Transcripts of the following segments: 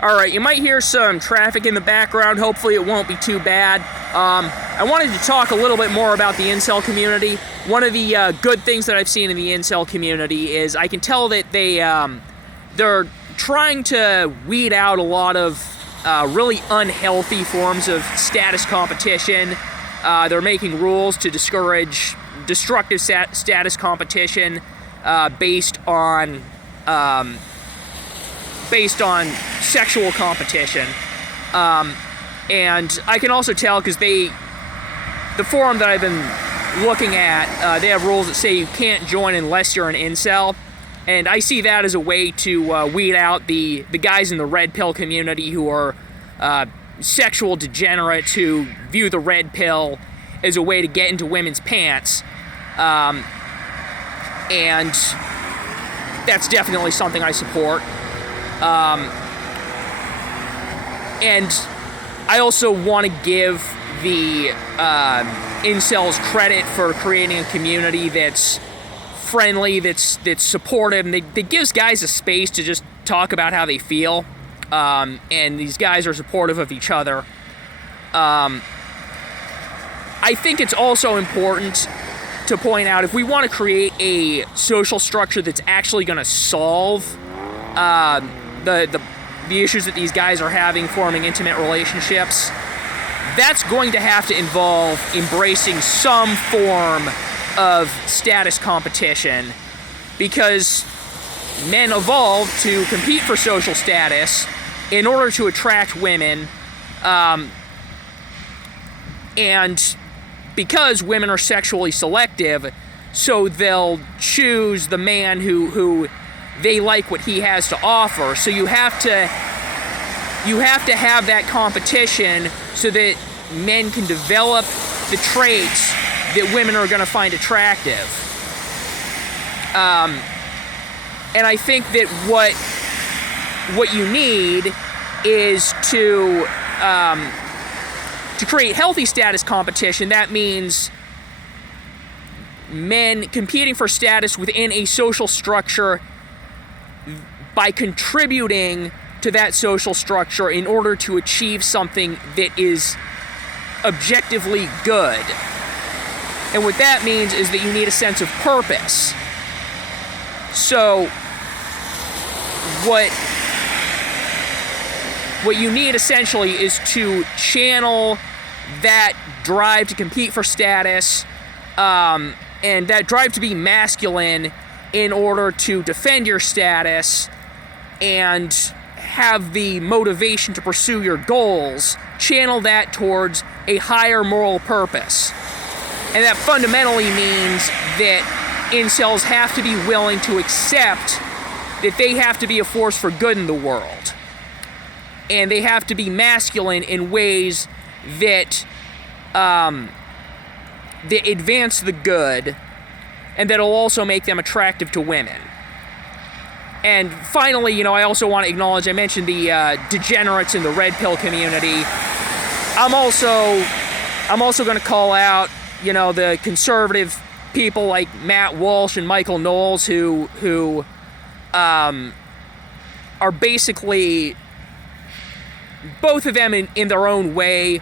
Alright, you might hear some traffic in the background. Hopefully it won't be too bad. I wanted to talk a little bit more about the incel community. One of the good things that I've seen in the incel community is I can tell that they're trying to weed out a lot of really unhealthy forms of status competition. They're making rules to discourage destructive status competition based on sexual competition. And I can also tell because the forum that I've been looking at, they have rules that say you can't join unless you're an incel. And I see that as a way to weed out the guys in the red pill community who are sexual degenerates who view the red pill as a way to get into women's pants. And that's definitely something I support. And I also want to give the incels credit for creating a community that's friendly, that's supportive, and that gives guys a space to just talk about how they feel. And these guys are supportive of each other. I think it's also important to point out, if we want to create a social structure that's actually going to solve the issues that these guys are having forming intimate relationships, that's going to have to involve embracing some form of status competition, because men evolved to compete for social status in order to attract women, and because women are sexually selective, so they'll choose the man who they like what he has to offer. So you have to have that competition so that men can develop the traits that women are going to find attractive. And I think that what you need is to create healthy status competition. That means men competing for status within a social structure by contributing to that social structure in order to achieve something that is objectively good. And what that means is that you need a sense of purpose. So what you need essentially is to channel that drive to compete for status, and that drive to be masculine in order to defend your status and have the motivation to pursue your goals. Channel that towards a higher moral purpose. And that fundamentally means that incels have to be willing to accept that they have to be a force for good in the world. And they have to be masculine in ways that advance the good, and that'll also make them attractive to women. And finally, I also want to acknowledge, I mentioned the degenerates in the red pill community. I'm also going to call out, the conservative people like Matt Walsh and Michael Knowles who are basically, both of them in their own way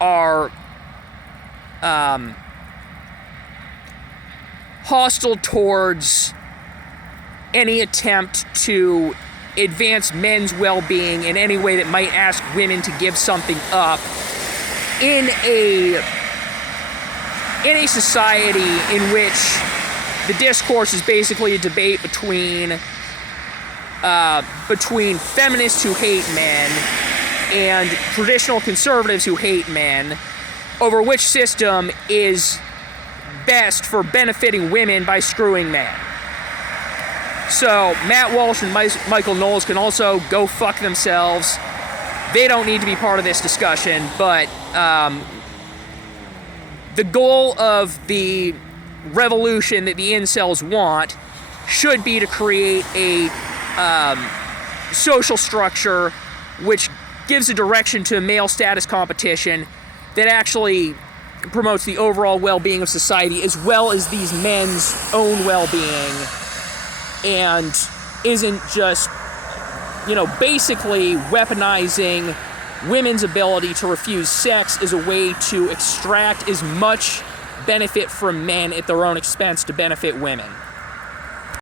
are hostile towards any attempt to advance men's well-being in any way that might ask women to give something up in a society in which the discourse is basically a debate between feminists who hate men and traditional conservatives who hate men over which system is best for benefiting women by screwing men. So Matt Walsh and Michael Knowles can also go fuck themselves. They don't need to be part of this discussion, but the goal of the revolution that the incels want should be to create a social structure which gives a direction to male status competition that actually promotes the overall well-being of society as well as these men's own well-being, and isn't just basically weaponizing women's ability to refuse sex is a way to extract as much benefit from men at their own expense to benefit women.